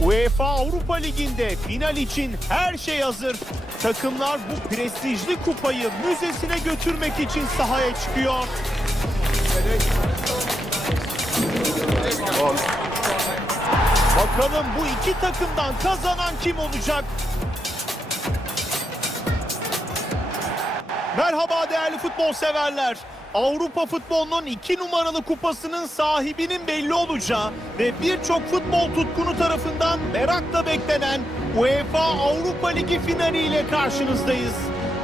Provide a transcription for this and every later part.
UEFA Avrupa Ligi'nde final için her şey hazır. Takımlar bu prestijli kupayı müzesine götürmek için sahaya çıkıyor. Bakalım bu iki takımdan kazanan kim olacak? Merhaba değerli futbol severler. Avrupa futbolunun iki numaralı kupasının sahibinin belli olacağı ve birçok futbol tutkunu tarafından merakla beklenen UEFA Avrupa Ligi finaliyle karşınızdayız.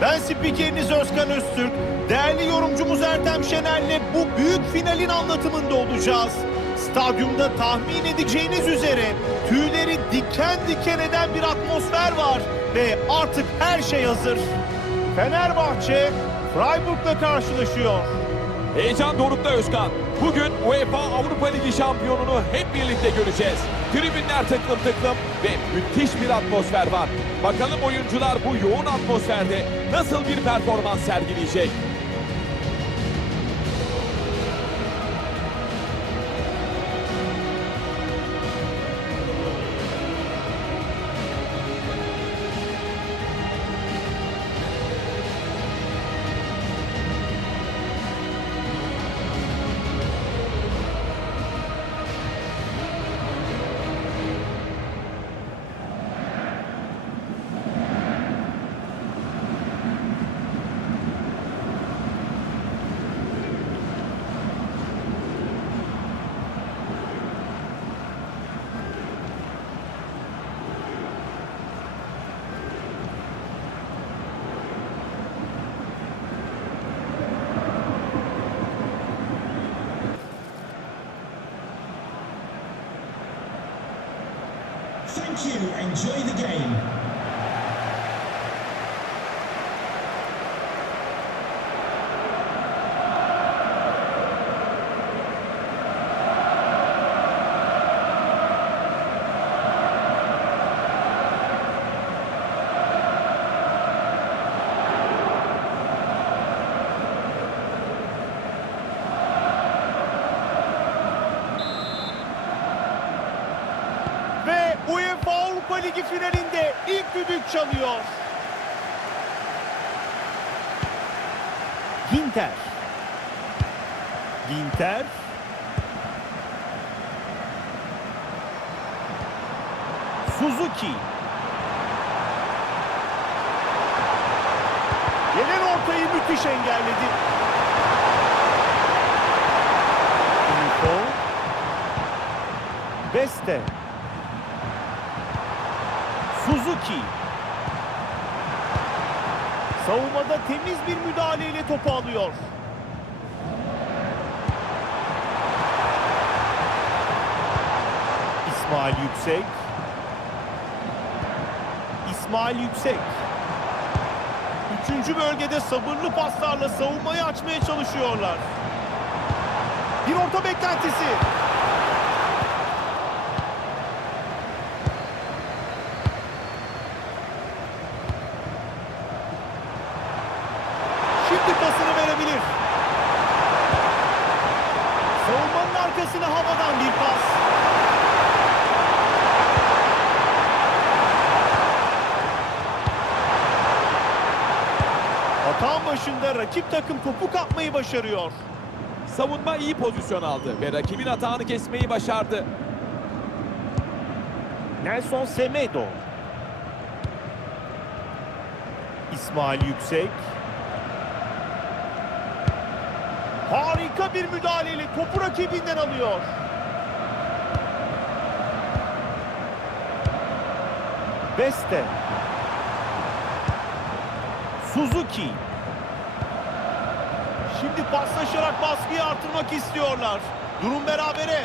Ben spikeriniz Özkan Öztürk. Değerli yorumcumuz Ertem Şener'le bu büyük finalin anlatımında olacağız. Stadyumda tahmin edeceğiniz üzere tüyleri diken diken eden bir atmosfer var ve artık her şey hazır. Fenerbahçe Freiburg'la karşılaşıyor. Heyecan dorukta Özkan. Bugün UEFA Avrupa Ligi şampiyonunu hep birlikte göreceğiz. Tribünler tıklım tıklım ve müthiş bir atmosfer var. Bakalım oyuncular bu yoğun atmosferde nasıl bir performans sergileyecek? Thank you. Enjoy the game. Ligi finalinde ilk düdük çalıyor. Ginter. Ginter. Suzuki. Gelen ortayı müthiş engelledi. Beste. Suzuki. Savunmada temiz bir müdahaleyle topu alıyor. İsmail Yüksek. İsmail Yüksek. Üçüncü bölgede sabırlı paslarla savunmayı açmaya çalışıyorlar. Bir orta beklentisi. Şimdi pasını verebilir. Savunmanın arkasına havadan bir pas. Hatan başında rakip takım topu kapmayı başarıyor. Savunma iyi pozisyon aldı ve rakibin atağını kesmeyi başardı. Nelson Semedo. İsmail Yüksek. Harika bir müdahaleyle topu rakibinden alıyor. Beste. Suzuki. Şimdi paslaşarak baskıyı artırmak istiyorlar. Durum berabere.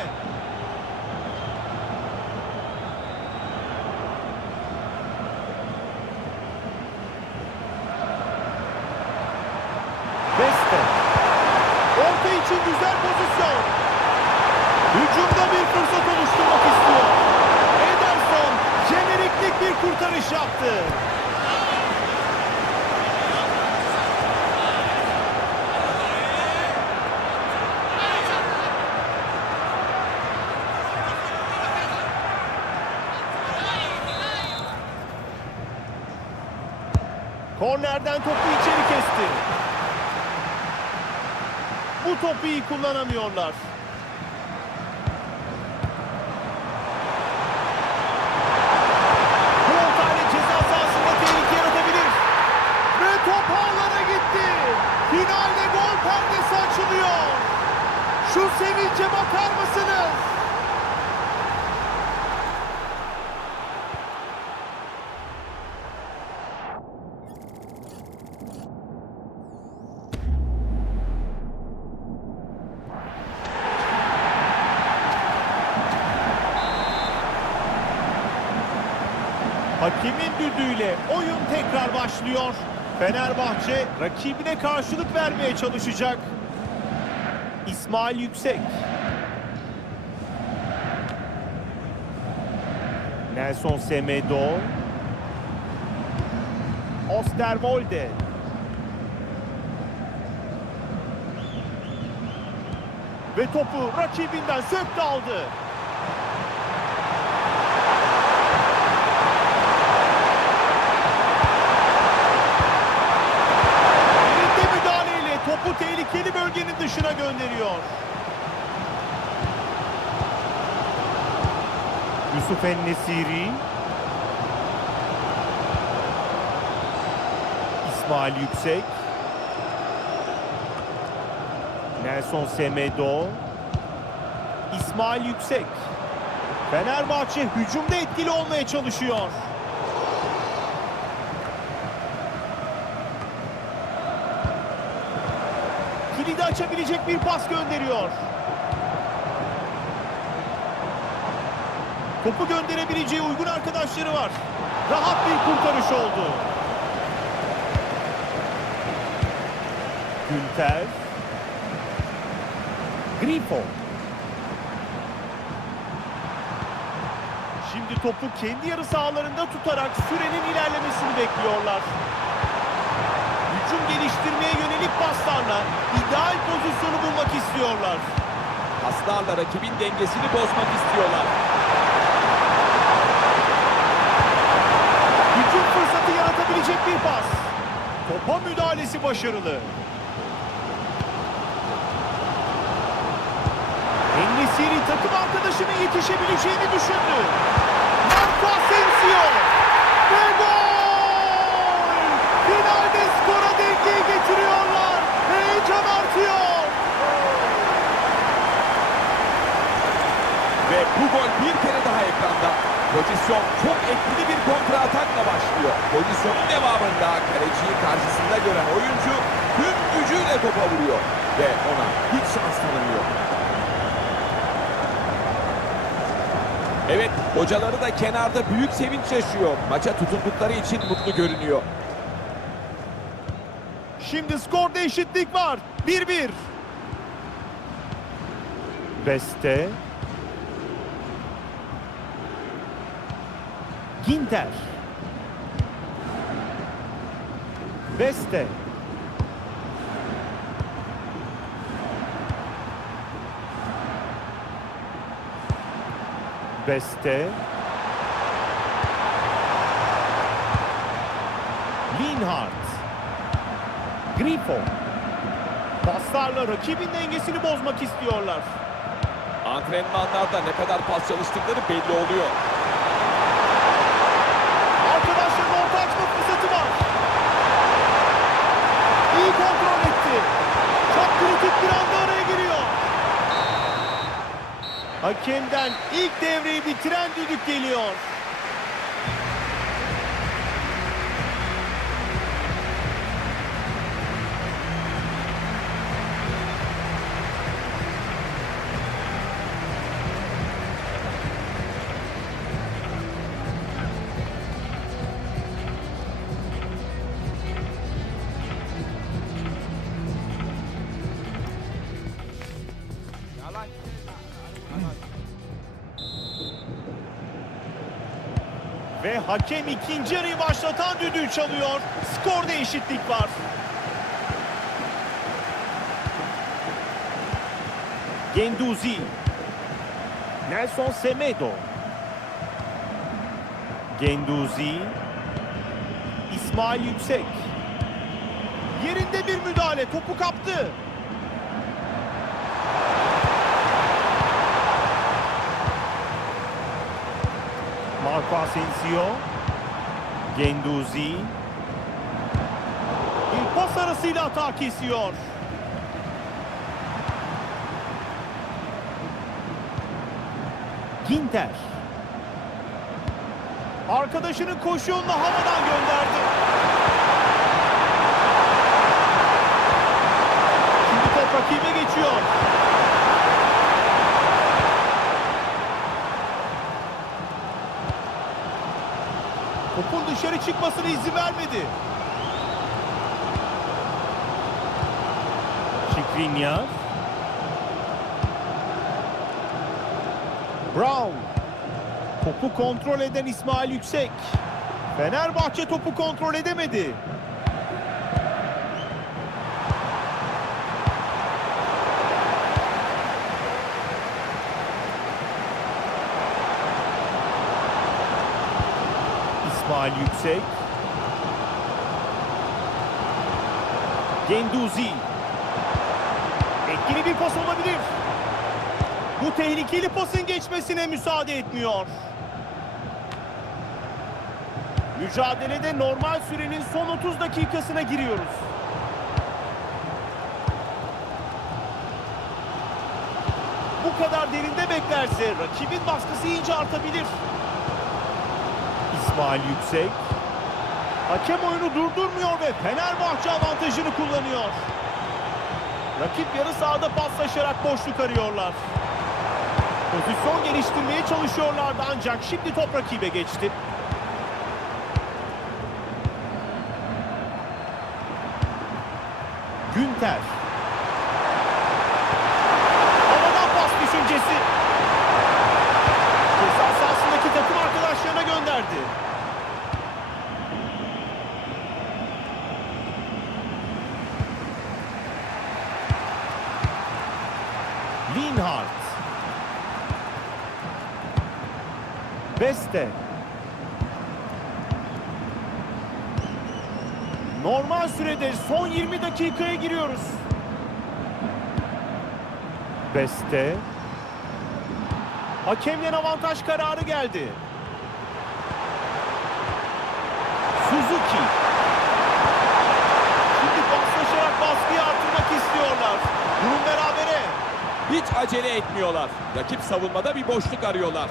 Beste. Orta için güzel pozisyon. Hücumda bir fırsat oluşturmak istiyor. Ederson jeneriklik bir kurtarış yaptı. Kornerden topu içeri kesti. Bu topu iyi kullanamıyorlar. Hakemin düdüğüyle oyun tekrar başlıyor. Fenerbahçe rakibine karşılık vermeye çalışacak. İsmail Yüksek. Nelson Semedo. Osterwolde. Ve topu rakibinden söktü aldı. Elinde müdahaleyle topu tehlikeli bölgenin dışına gönderiyor. Yusuf Ennesiri. İsmail Yüksek. Nelson Semedo. İsmail Yüksek. Fenerbahçe hücumda etkili olmaya çalışıyor. Açabilecek bir pas gönderiyor. Topu gönderebileceği uygun arkadaşları var. Rahat bir kurtarış oldu. Günter. Grifo. Şimdi topu kendi yarı sahalarında tutarak sürenin ilerlemesini bekliyorlar. Hücum geliştirmeye yönelik paslarla ideal pozisyonu bulmak istiyorlar. Paslarla rakibin dengesini bozmak istiyorlar. Hücum fırsatı yaratabilecek bir pas. Topa müdahalesi başarılı. Ennesiri takım arkadaşının yetişebileceğini düşündü. Marco Asensio. Ve gol! Finalde skora dengeyi getiriyorlar. Heyecan artıyor. Ve bu gol bir kere daha ekranda. Pozisyon çok etkili bir kontra atakla başlıyor. Pozisyonun devamında kaleciyi karşısında gören oyuncu tüm gücüyle topa vuruyor. Ve ona hiç şans tanımıyor. Evet, hocaları da kenarda büyük sevinç yaşıyor. Maça tutundukları için mutlu görünüyor. Şimdi skorda eşitlik var. 1-1. Beste. Ginter. Beste. Beste. Linhart. Grifo. Paslarla rakibin dengesini bozmak istiyorlar. Antrenmanlarda ne kadar pas çalıştıkları belli oluyor. Arkadaşların orta açma fırsatı var. İyi kontrol etti. Çok kritik bir anda araya giriyor. Hakemden ilk devreyi bitiren düdük geliyor. Hakem ikinci yarıyı başlatan düdüğü çalıyor. Skorda eşitlik var. Genduzi. Nelson Semedo. Genduzi. İsmail Yüksek. Yerinde bir müdahale. Topu kaptı. Marco Asensio. Genduzi. Bir pas arasıyla hata kesiyor. Ginter. Arkadaşının koşu havadan gönderdi. Şimdi top rakibe geçiyor. Topun dışarı çıkmasına izin vermedi. Şikrinyar. Brown. Topu kontrol eden İsmail Yüksek. Fenerbahçe topu kontrol edemedi. İsmail Yüksek. Genduzi. Etkili bir pas olabilir. Bu tehlikeli pasın geçmesine müsaade etmiyor. Mücadelede normal sürenin son 30 dakikasına giriyoruz. Bu kadar derinde beklerse rakibin baskısı iyice artabilir. İsmail Yüksek. Hakem oyunu durdurmuyor ve Fenerbahçe avantajını kullanıyor. Rakip yarı sahada paslaşarak boşluk arıyorlar. Pozisyon geliştirmeye çalışıyorlardı ancak şimdi top rakibe geçti. Günter. Havadan pas düşüncesi. Ceza sahasındaki takım arkadaşlarına gönderdi. Linhart. Beste. Normal sürede son 20 dakikaya giriyoruz. Beste. Hakemden avantaj kararı geldi. Suzuki. Şimdi paslaşarak baskıyı artırmak istiyorlar. Durum berabere. Hiç acele etmiyorlar. Rakip savunmada bir boşluk arıyorlar.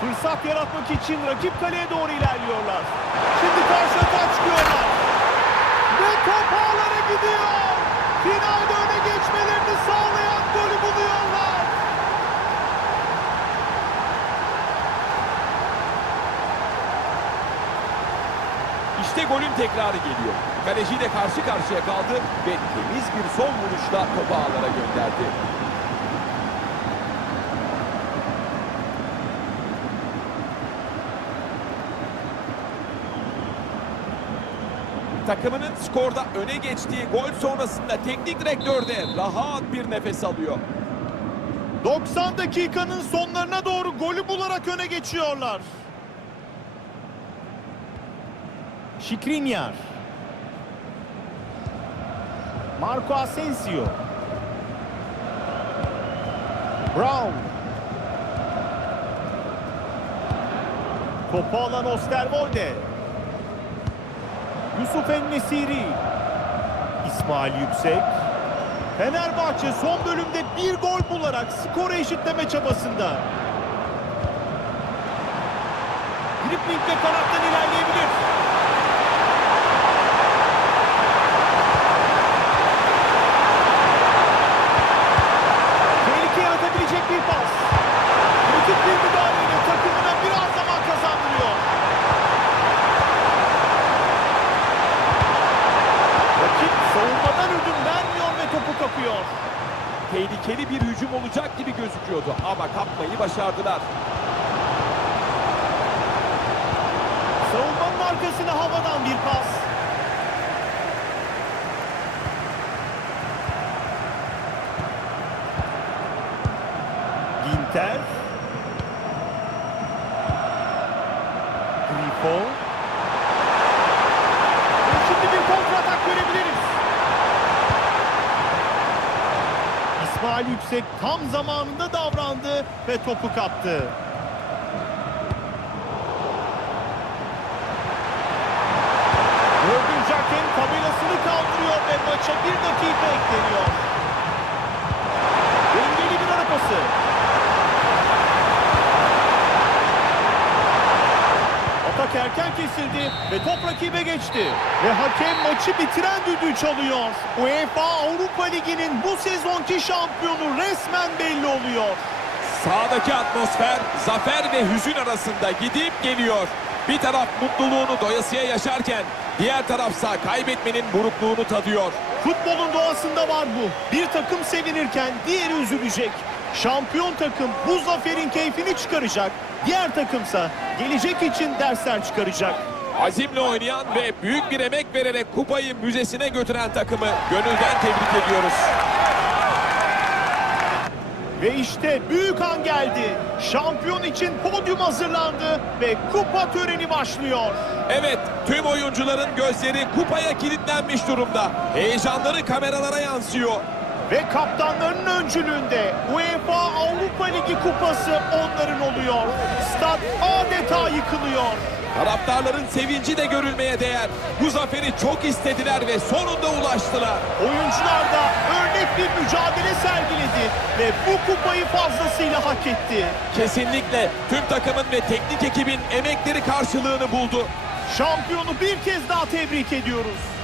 Fırsat yaratmak için rakip kaleye doğru ilerliyorlar. Şimdi karşı atağa çıkıyorlar. Ve top ağlara gidiyor. Finalde öne geçmelerini sağlayan golü buluyorlar. İşte golün tekrarı geliyor. Kaleciyle karşı karşıya kaldı ve temiz bir son vuruşla topu ağlara gönderdi. Takımının skorda öne geçtiği gol sonrasında teknik direktör de rahat bir nefes alıyor. 90 dakikanın sonlarına doğru golü bularak öne geçiyorlar. Şikrinyar. Marco Asensio. Brown. Topu alan Osterwolde. Yusuf Ennesiri. İsmail Yüksek. Fenerbahçe son bölümde bir gol bularak skoru eşitleme çabasında. Driplingle kanattan ilerleyebilir. Tehlike yaratabilecek bir pas. Kritik bir müdahaleyle takımına biraz zaman kazandırıyor. Rakip savunmadan ödün vermiyor ve topu kapıyor. Tehlikeli bir hücum olacak gibi gözüküyordu ama başardılar. Savunmanın arkasına havadan bir pas. Ginter. Grifo. Ve Şimdi yüksek tam zamanında davrandı ve topu kaptı. Dördüncü hakem tabelasını kaldırıyor ve maça bir dakika kesildi ve top rakibe geçti. Ve hakem maçı bitiren düdüğü çalıyor. UEFA Avrupa Ligi'nin bu sezonki şampiyonu resmen belli oluyor. Sahadaki atmosfer zafer ve hüzün arasında gidip geliyor. Bir taraf mutluluğunu doyasıya yaşarken diğer tarafsa kaybetmenin burukluğunu tadıyor. Futbolun doğasında var bu. Bir takım sevinirken diğeri üzülecek. Şampiyon takım bu zaferin keyfini çıkaracak. Diğer takımsa gelecek için dersler çıkaracak. Azimle oynayan ve büyük bir emek vererek kupayı müzesine götüren takımı gönülden tebrik ediyoruz. Ve işte büyük an geldi. Şampiyon için podyum hazırlandı ve kupa töreni başlıyor. Evet, tüm oyuncuların gözleri kupaya kilitlenmiş durumda. Heyecanları kameralara yansıyor. Ve kaptanların öncülüğünde UEFA Avrupa Ligi kupası onların oluyor. Stat adeta yıkılıyor. Taraftarların sevinci de görülmeye değer. Bu zaferi çok istediler ve sonunda ulaştılar. Oyuncular da örnek bir mücadele sergiledi ve bu kupayı fazlasıyla hak etti. Kesinlikle tüm takımın ve teknik ekibin emekleri karşılığını buldu. Şampiyonu bir kez daha tebrik ediyoruz.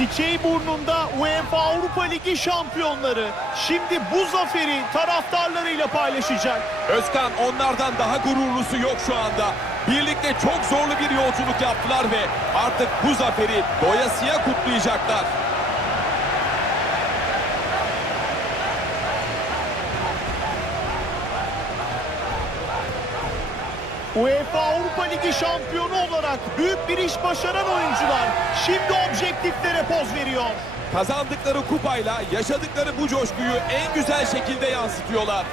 Çiçeği burnunda UEFA Avrupa Ligi şampiyonları şimdi bu zaferi taraftarlarıyla paylaşacak. Özkan onlardan daha gururlusu yok şu anda. Birlikte çok zorlu bir yolculuk yaptılar ve artık bu zaferi doyasıya kutlayacaklar. UEFA Avrupa Ligi şampiyonu olarak büyük bir iş başaran oyuncular şimdi objektiflere poz veriyor. Kazandıkları kupayla yaşadıkları bu coşkuyu en güzel şekilde yansıtıyorlar.